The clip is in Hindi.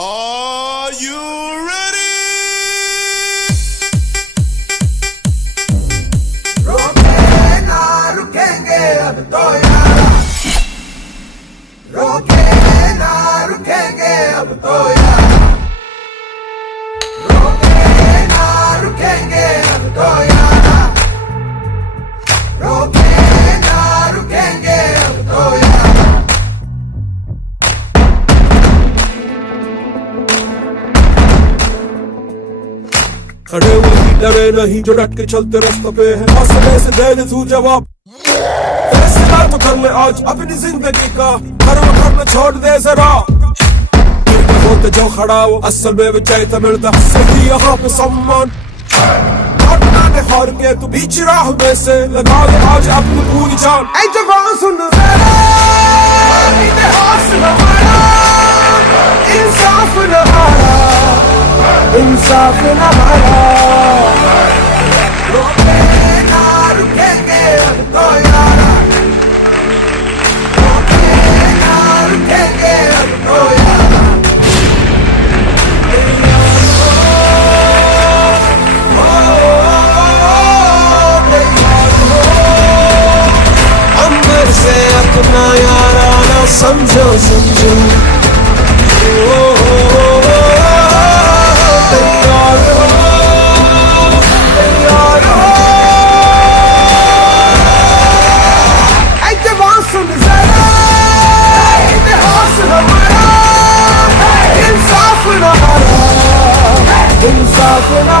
Are you ready? रोके ना रुकेंगे अब तो यारा, रोके ना रुकेंगे अब तो यारा, रोके ना रुकेंगे अब तो यारा, रोके ना रुकेंगे अब तो यारा। खड़े हुए ही डरे नहीं जो डट के चलते रास्ते पे है, हौसले से दे दे तू जवाब। फैसला तो कर ले आज अपनी जिंदगी का, करना छोड़ दे जरा। होते जो खड़ा वो असल में विजय मिलता सही यहाँ पे सम्मान। घटना ने हार के तू बीच राह में से लगा ले आज अपनी पूरी जान। ऐ जवान सुन जरा, इतिहास हमारा, इंसाफ न हारा, इंसाफ न हारा। रोके ना रुकेंगे अब तो यारा, रोके ना रुकेंगे अब तो यारा। अंदर से अपना याराना समझो समझो। तैयार हो, तैयार हो। ऐ जवान सुन जरा, इतिहास हमारा, इंसाफ न हारा, इंसाफ न